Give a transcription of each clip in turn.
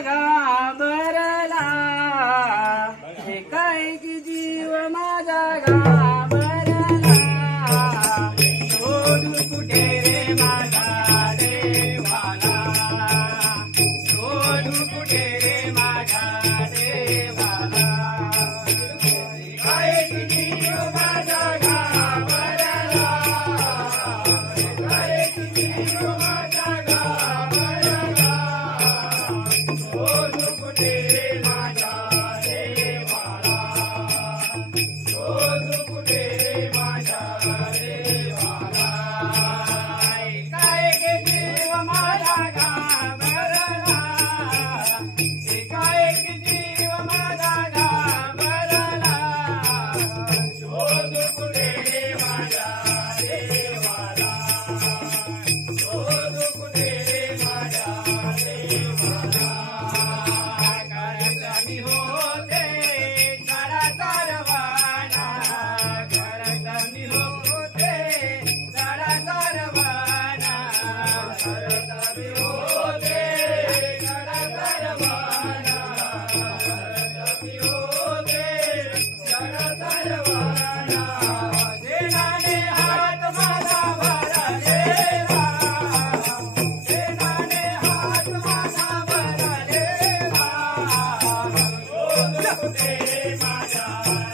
घाबरला हे काय जीव माझा घाबरला सोडू कुठे रे माझा कुठे Yeah.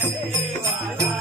देवाला